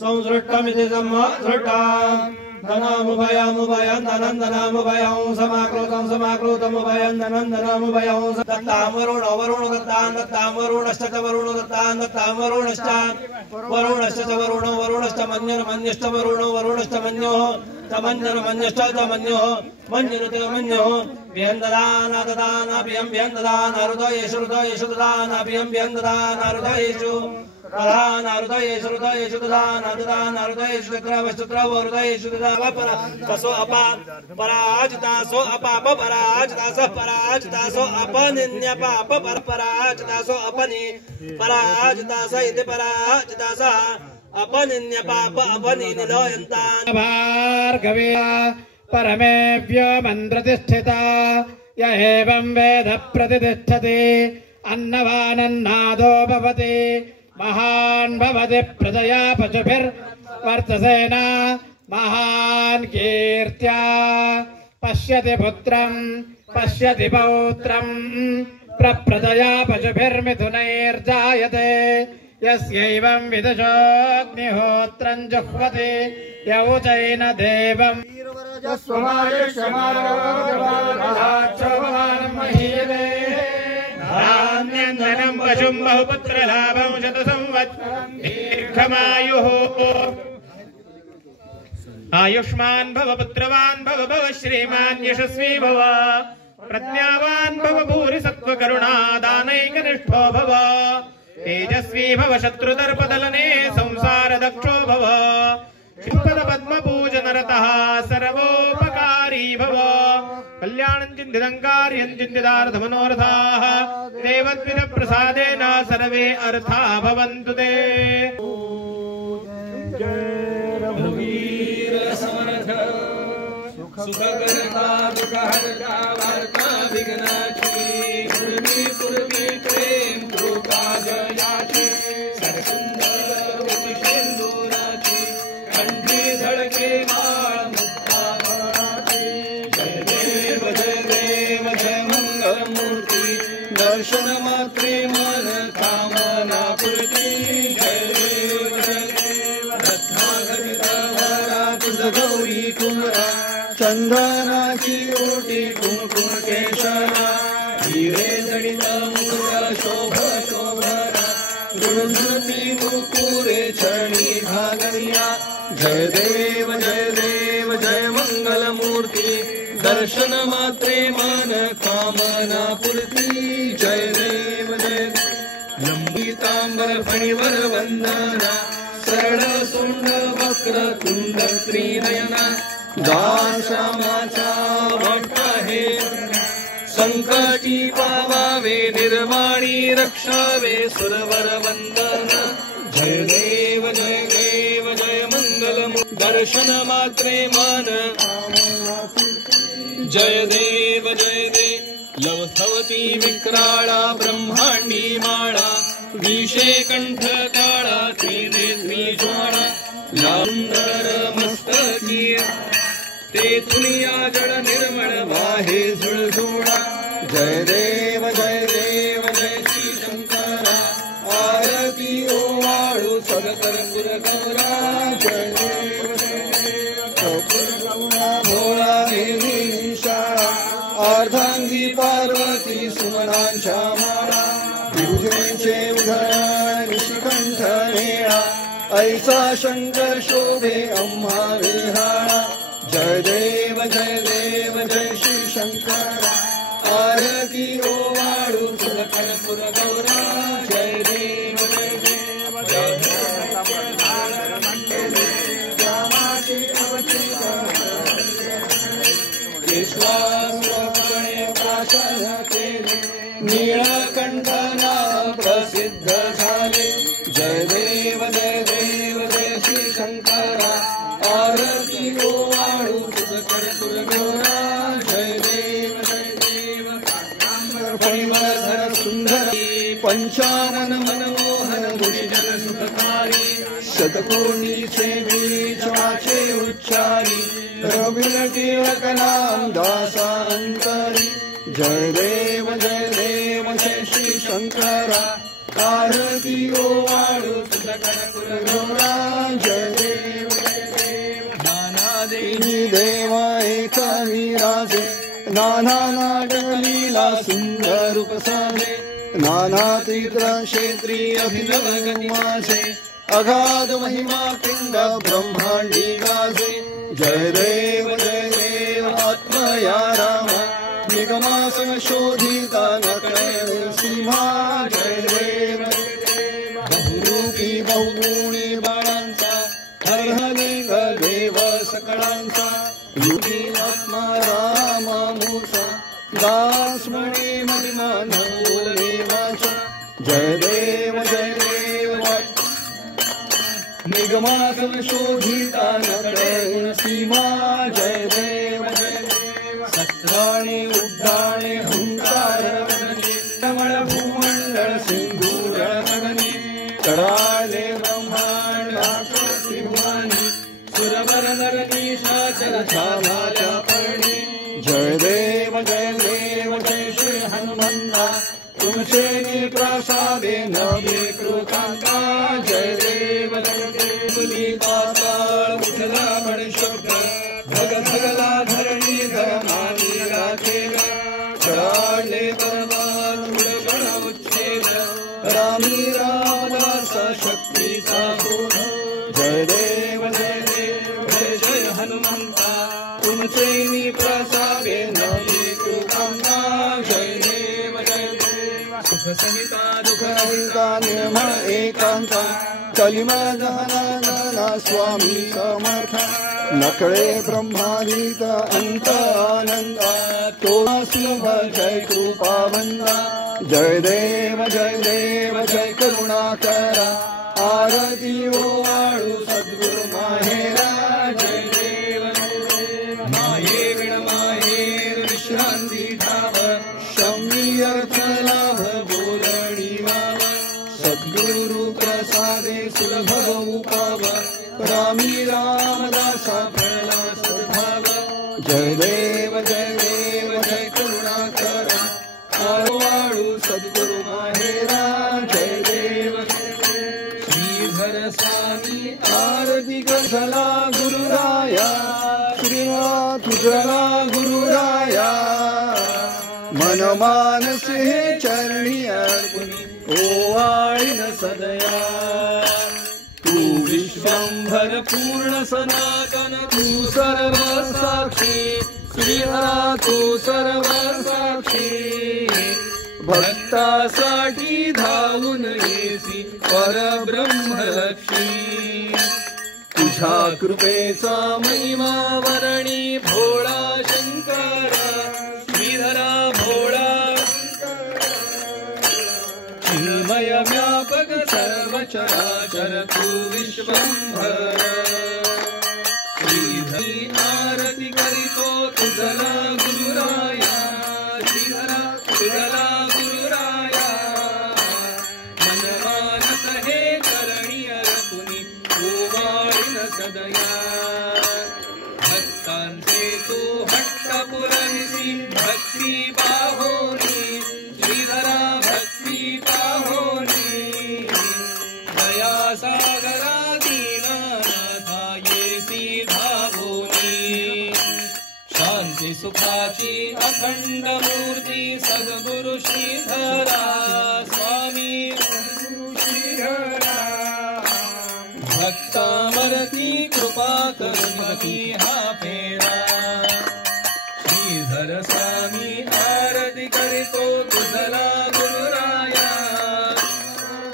संसृष्टमिति संसृष्टम् धनमुभयमुभयं धनन्दनमुभयं समाकृतमुभयं धनन्दनमुभयं दत्तां वरुणो वरुणो दत्तां वरुणश्च च वरुणो दत्तां वरुणश्च वरुणश्च च वरुणो वरुणश्च मन्युर्मन्युश्च वरुणो वरुणश्च मन्योः च मन्युर्मन्युश्च च मन्योः मन्युरुत मन्योः व्यं ददाना ददाना व्यं ददाना हृदयेषु हृदयेषु ददाना व्यं ददाना हृदयेषु प्रधान हृदयेषु हृदयेषु ददाना ददाना हृदयेषु शुक्रवशुक्रवो हृदयेषु ददाना परासो अपा पराजितासो अपाप पराजितासो पराजितासो अपनिन्यपाप पराजितासो अपनि पराजितास इति पराजितासः अपनिन्यपाप अपनिनिलोयन्तान् भार्गवे परमेभ्यो मन्त्रतिष्ठिता य एवं वेद प्रतिष्ठति अन्नवानन्नादो भवति महान् भवति प्रजया पशुभिर्वर्चसेना महान् कीर्त्या पश्यति पुत्रं पश्यति पौत्रं प्रप्रजया पशुभिर्मिथुनैर्जायते यस्यैवं विदुषोऽग्निहोत्रं जुह्वति यौचैन देवम् धान्यं पशुं बहुपुत्रलाभं शतसंवत्सरं दीर्घमायुः आयुष्मान् भव पुत्रवान् भव भव श्रीमान् यशस्वी भव प्रज्ञावान् भव भूरि सत्त्वकरुणादानैकनिष्ठो भव तेजस्वी भव शत्रुदर्पदलने संसारदक्षो भव शिवपद पद्मपूजनरतः सर्वोपकारी भव कल्याणं चिन्तितं कार्यं चिन्तितार्थमनोरथाः देवद्विजप्रसादेन सर्वे अर्था भवन्तु ते। रघुवीर समर्थ सुखकर्ता दुःखहर्ता वार्ता विघ्नाची पूर्वी पूर्वी प्रेम कृपा जयाची सरसुंदर उतिशेंदुराची कंठी झळके माळ मुक्ताची जय देव जय मंगलमूर्ती दर्शन मात्रे मन कामना पूर्ती जय देव गौरी कुमरा चंदनाची ओटी कुंकुम केशरा हिरे जडित मूळ शोभ शोभरा गुणधृती मुकुरे छणी घागरिया जय देव जय मंगलमूर्ती दर्शन मात्रे मन कामना पूर्ती जय देव लंबितांबर फणीवर वंदना सरळ सुंड वक्र कुंड त्रिनयना दाशामाचा वाटा हे संकटी पावावे निर्वाणी रक्षावे सुरवर वंदना जय देव जय मंगल दर्शन मात्रे मन जय देव लवथवती विक्राळा ब्रह्मांडी माळा विषे कंठ काळा त्रिनेत्री ज्वाळा लांबर मस्तकी तेथुनिया जड निर्मळ वाहे झुळझुळा जय देव जय श्री शंकरा आरती ओवाळू सदकर पुरगौरा जय देव भोळा देवी शाळा अर्धांगी पार्वती सुमनांच्या माळा विभूतींचे उधळण निशिकंठ नेळा ऐसा शंकर शोभे अम्हा विहाळा जय देव जय श्री शंकरा आरती ओवाळू सुरकर पुरगौरा जय देव विश्वासपणे प्राशन केले नीळकंठना प्रसिद्ध झाले जय देव जय श्री शंकरा आरती ओवाळू सुरकर पुरगौरा जय देव सुंदर पंचानन मनमोहन ऋषिजन सुखकारी शतकोटी सेवी वाचे उच्चारी रघुवीर टिळक नाम दासांतरी जय देव जय श्री शंकरा आरती ओवाळू सुखकर कुलगौरा जय देव नाना देवी देवा एक विराजे नाना नाटक लीला सुंदर रूप साजे नाना तीर्थ क्षेत्री अभिनव गतिमासे अगाध महिमा पिंड ब्रह्मांडी गाजे जय देव आत्मया राम निगमा संशोधिता न सीमा जय देव बहुरूपी बहुगुणी बाळांचा हर हरिंग देव सकळांचा युगी आत्मा राम मूसा दास म्हणे महिमा नवले वाचा जय देव निगमा संशोधिता न सीमा जय देव सत्राणे उड्डाणे हुंकार कमळ भूमंडळ सिंधूर गगने चढाले ब्रह्मांड आकाशिवाणी सुरवर नर निशाचर झालाच्या पर्णी जय देव जय श्री हनुमंता तुमचे प्रसादे नवे कृतांका जय देव पाताळ उठला शब्द भग भगला धरणी धर्मानी राखेल चढाले पर्वत उच्छेद रामी रामदासा शक्तीचा बोध जय देव जय हनुमंता तुमचे प्रसादे नवे कृतांका जय देव सुख सहिता दुःख रहिता निर्मळ एकांता कलिमा जहना स्वामी समर्थ नकळे ब्रह्मादीत अंत आनंदा तो शुभ जय कृपावंदा जय देव जय करुणाकरा आरती ओवाळू सद्गुरु माहेरा जय देव माये विण माहेर विश्रांती धाव शमी अर्थ लाभ बोलणी वाव सद्गुरु प्रसादे सुलभ उपाव रामी रामदासा फळला सद्भाव जय देव जय करुणाकरा आरवाळू सद्गुरु माहेरा जय देव श्रीधर स्वामी आरती गझला गुरुराया श्रीनाथ तुझला गुरुराया मनमानस हे चरणी अर्पणी ओवाळीन सदया तू विश्वंभर पूर्ण सनातन तू सर्व साक्षी श्रीहरा तू सर्व साक्षी भक्तासाठी धावून येसी परब्रह्म लक्ष्मी तुझ्या कृपेचा महिमा वर्णी भोळा शंकर श्रीधरा भोळा चिन्मय व्यापक सर्व चराचर तू विश्वंभर श्रीधरी आरती करितो तुझला गुरुराया श्रीधरा तुझला गुरुराया मनमानस हे करणी अर्पुनी ओवाळीन सदया भक्तांचे तू हट्ट पुरविसी भक्ती बाहोनी श्रीधरा भक्ती बाहोनी दया सागरा दीनानाथा येसी धावोनी शांती सुखाची अखंड मूर्ती सद्गुरु श्रीधरा स्वामी श्रीधरा भक्तामरती कृपा करुमती हा फेरा श्रीधर स्वामी आरती करितो तुझला गुरुराया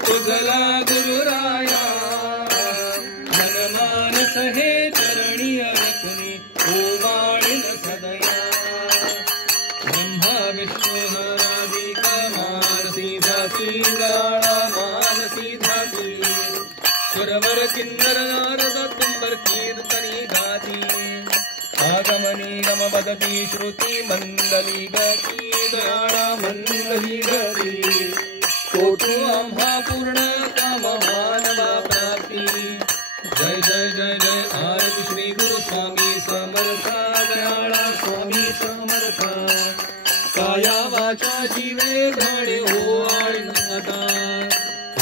तुझला गुरुराया मनमानस हे चरणी अर्पणी ओवाळीन सदया ब्रह्मा विष्णू नारादिका मानसी धाती गाळा मानसी धाती सुरवर किन्नर नारद तुम्बर कीर्तनी गाती आगमनी गम वदती श्रुती मंगली गती गाळा मंगली गती तो तू आम्हा पूर्ण काम मानवा प्राप्ती काया वाचा जीवे प्राणे ओवाळीन आता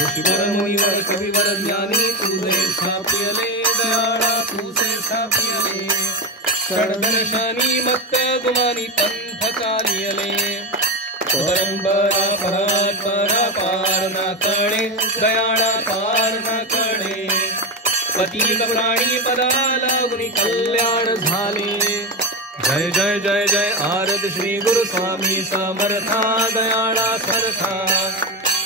ऋषीवर मुनिवर कविवर ज्ञानी तुझे स्थापियले दयाळा तुझे स्थापियले षडदर्शनी मत्त गुमानी पंथ चालियले परंपरा परात्परा पार ना कळे दयाळा पार ना कळे पतित प्राणी पदाला गुणी कल्याण झाले जय जय जय जय आरद श्री गुरु स्वामी समर्था दयाळा सरथा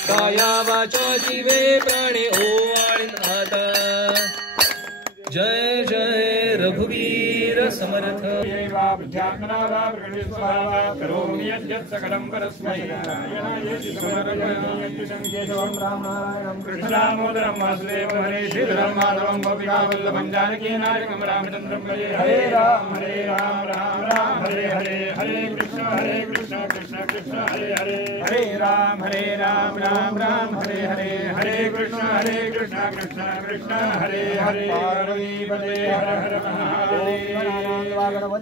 काया वाचा जीवे प्राणे ओवाळीन आता जय जय रघुवीर समर्थ कृष्णदामोदरं वासुदेवं हरे श्रीधरं माधवं गोपिकावल्लभं जानकीनायकं रामचन्द्रं हरे हरे राम राम राम हरे हरे हरे कृष्ण कृष्ण कृष्ण हरे हरे हरे राम राम राम हरे हरे हरे कृष्ण कृष्ण कृष्ण हरे हरे पार्वती हर हर महादेव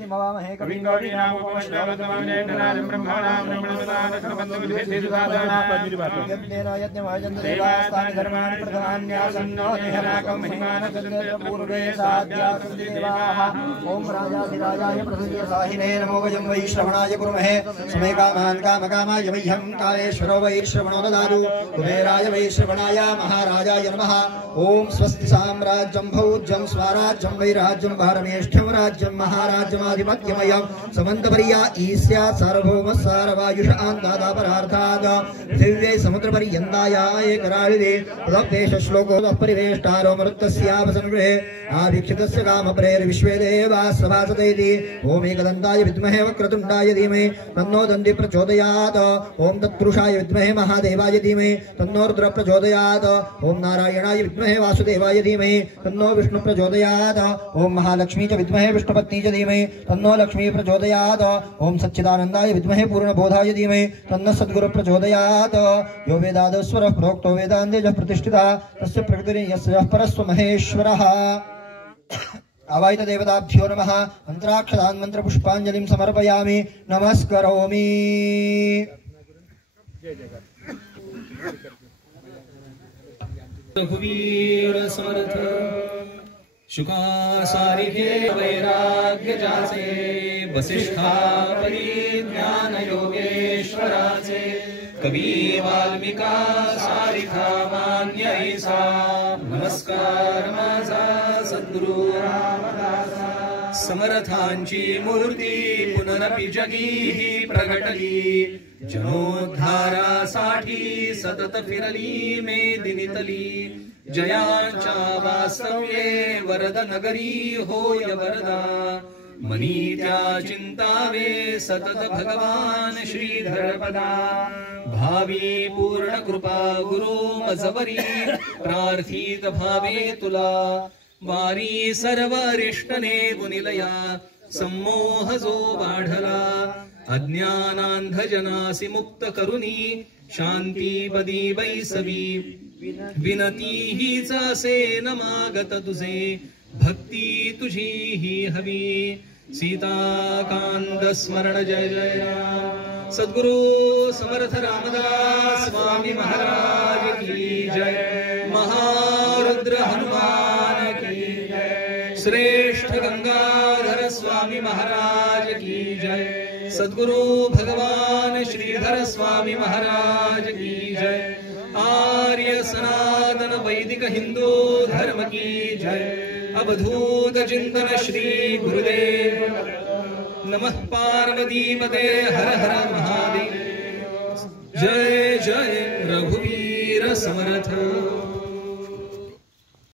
मवामहे कविं गौरीनाम उपमश्रवतमनेटनादं ब्रह्मणां यज्ञेन यज्ञमायजन्त देवास्तानि धर्माणि प्रधान्यासन्नो निहनाकं महिमानसन्देव पूर्वे साध्यासन्ति देवाः ॐ राजाधिराजाय प्रसन्नसाहिने नमो वयं वै श्रवणाय कुर्महे समे कामान् कामकामाय मह्यं कालेश्वरो वै श्रवणो ददातु कुबेराय वै श्रवणाय महाराजाय नमः ॐ स्वस्ति साम्राज्यं भौज्यं स्वराज्यं वैराज्यं भारमेष्ठ्यं राज्यं महाराज्यमाधिपत्यमयं समन्तपर्या ईस्या सार्वभौम सारवायुष आन्तादापरार्थाद पृथिव्यै समुद्रपर्यन्ताय एकराळिदे तदप्तेश श्लोको परिवेष्टारो मरुत्तस्यावसन्गृहे आदीक्षितस्य कामप्रेर्विश्वे देवाः सभासतेति ॐ एकदन्ताय विद्महे वक्रतुण्डाय धीमहि तन्नो दन्ति प्रचोदयात् ॐ तत्पुरुषाय विद्महे महादेवाय धीमहि तन्नो रुद्र प्रचोदयात् ॐ नारायणाय विद्महे वासुदेवाय धीमहि तन्नो विष्णु प्रचोदयात् ॐ महालक्ष्मी च विद्महे विष्णुपत्नी च धीमहि तन्नो लक्ष्मी प्रचोदयात् ॐ सच्चिदानन्दाय विद्महे पूर्णबोधाय धीमहि तन्नो सद्गुरु प्रचोदयात् यो वेदादस्वरः प्रोक्तो वेदान्तेजः प्रतिष्ठितः तस्य प्रकृतिर्यस्य परस्व महेश्वरः आवाहित देवताभ्यो नमः मंत्राक्षरान् मंत्रपुष्पाञ्जलिं समर्पयामि नमस्करोमि रघुवीर समर्थ शुका सारिके वैराग्य जाचे वसिष्ठा परिज्ञान योगेश्वराचे कवी वाल्मिका सारिका मान्य ऐसा नमस्कार माझा सद्गुरु रामदासा समर्थांची मूर्ती पुनरपि जगी ही प्रगटली जनोद्धारासाठी सतत फिरली मेदिनीतली जयांच्या वास्तव्ये वरद नगरी होय वरदा मनी त्या चिंतावे सतत भगवान श्रीधरपदा भावी पूर्ण कृपा गुरु मजवरी प्रार्थित भावे तुला वारी सर्व रिष्टने गुनिलया सम्मोह जो वाढला अज्ञानांध जनासी मुक्त करुणी शांती पदी बैसवी विनती हीच असे न मागत तुझे भक्ती तुझी ही हवी सीताकांत स्मरण जय जय राम सद्गुरु समर्थ रामदास स्वामी महाराज की जय महारुद्र हनुमान की जय श्रेष्ठ गंगाधर स्वामी महाराज की जय सद्गुरु भगवान श्रीधर स्वामी महाराज की जय आर्य सनातन वैदिक हिंदू धर्म की जय अवधूत चिंतन श्री गुरुदेव नमः पार्वती पते हर हर महादेव जय जय रघुवीर समर्थ।